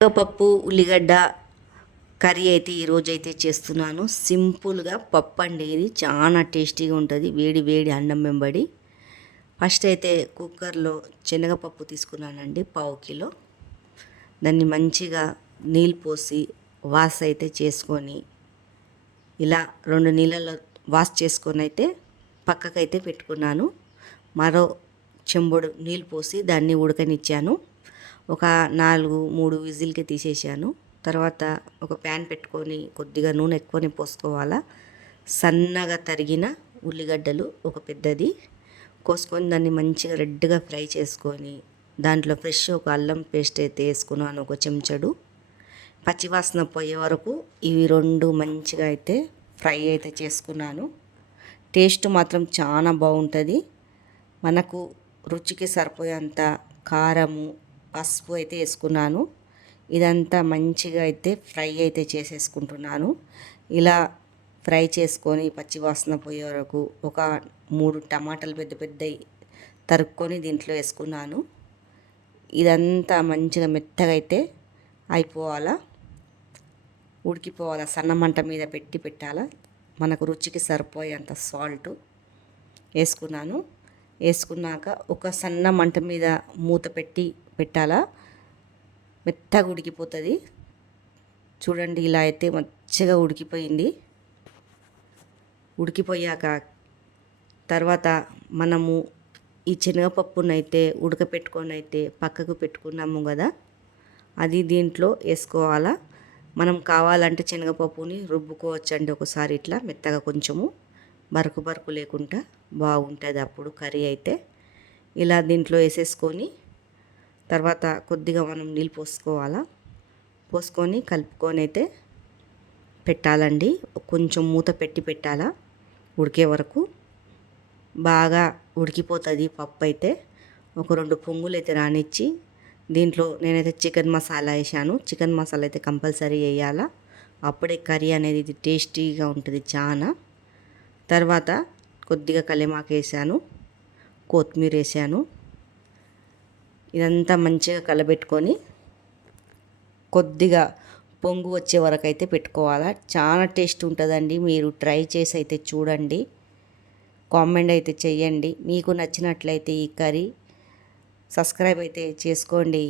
పప్పు ఉల్లిగడ్డ కర్రీ అయితే ఈరోజైతే చేస్తున్నాను. సింపుల్గా పప్పు అండి, ఇది చాలా టేస్టీగా ఉంటుంది. వేడి వేడి అన్నం వెంబడి. ఫస్ట్ అయితే కుక్కర్లో శనగపప్పు తీసుకున్నానండి, 1/2 కిలో. దాన్ని మంచిగా నీళ్ళు పోసి వాష్ అయితే చేసుకొని, ఇలా 2 నీళ్ళలో వాష్ చేసుకొని అయితే పక్కకైతే పెట్టుకున్నాను. మరో చెంబుడు నీళ్ళు పోసి దాన్ని ఉడకనిచ్చాను. ఒక 3 విజిల్కి తీసేసాను. తర్వాత ఒక ప్యాన్ పెట్టుకొని కొద్దిగా నూనె ఎక్కువనే పోసుకోవాలా. సన్నగా తరిగిన ఉల్లిగడ్డలు ఒక పెద్దది కోసుకొని దాన్ని మంచిగా రెడ్గా ఫ్రై చేసుకొని, దాంట్లో ఫ్రెష్ ఒక అల్లం పేస్ట్ అయితే వేసుకున్నాను, ఒక చెంచడు. పచ్చివాసన పోయే వరకు ఇవి 2 మంచిగా అయితే ఫ్రై అయితే చేసుకున్నాను. టేస్ట్ మాత్రం చాలా బాగుంటుంది. మనకు రుచికి సరిపోయేంత కారము, పసుపు అయితే వేసుకున్నాను. ఇదంతా మంచిగా అయితే ఫ్రై అయితే చేసేసుకుంటున్నాను. ఇలా ఫ్రై చేసుకొని పచ్చివాసన పోయే వరకు ఒక 3 టమాటాలు పెద్ద పెద్దవి తరుక్కొని దీంట్లో వేసుకున్నాను. ఇదంతా మంచిగా మెత్తగా అయితే అయిపోవాలా, ఉడికిపోవాలా. సన్న మంట మీద పెట్టాలా. మనకు రుచికి సరిపోయేంత సాల్ట్ వేసుకున్నాను. వేసుకున్నాక ఒక సన్న మంట మీద మూత పెట్టాలా. మెత్తగా ఉడికిపోతుంది. చూడండి, ఇలా అయితే మంచిగా ఉడికిపోయింది. ఉడికిపోయాక తర్వాత మనము ఈ శనగపప్పునైతే ఉడకపెట్టుకొని అయితే పక్కకు పెట్టుకున్నాము కదా, అది దీంట్లో వేసుకోవాలా. మనం కావాలంటే శనగపప్పుని రుబ్బుకోవచ్చండి ఒకసారి, ఇట్లా మెత్తగా కొంచెము బరుకు లేకుండా బాగుంటుంది అప్పుడు కర్రీ అయితే. ఇలా దీంట్లో వేసేసుకొని తర్వాత కొద్దిగా మనం నీళ్ళు పోసుకొని కలుపుకొని అయితే పెట్టాలండి. కొంచెం మూత పెట్టాలా ఉడికే వరకు. బాగా ఉడికిపోతుంది పప్పు అయితే. ఒక 2 పొంగులు అయితే రానిచ్చి దీంట్లో నేనైతే చికెన్ మసాలా వేసాను. చికెన్ మసాలా అయితే కంపల్సరీ వేయాలా, అప్పుడే కర్రీ అనేది ఇది టేస్టీగా ఉంటుంది చాలా. తర్వాత కొద్దిగా కల్యమాకు వేసాను, కొత్తిమీర వేసాను. ఇదంతా మంచిగా కలబెట్టుకొని కొద్దిగా పొంగు వచ్చే వరకు అయితే పెట్టుకోవాలా. చాలా టేస్ట్ ఉంటుందండి. మీరు ట్రై చేసి అయితే చూడండి, కామెంట్ అయితే చెయ్యండి. మీకు నచ్చినట్లయితే ఈ కర్రీ సబ్స్క్రైబ్ అయితే చేసుకోండి.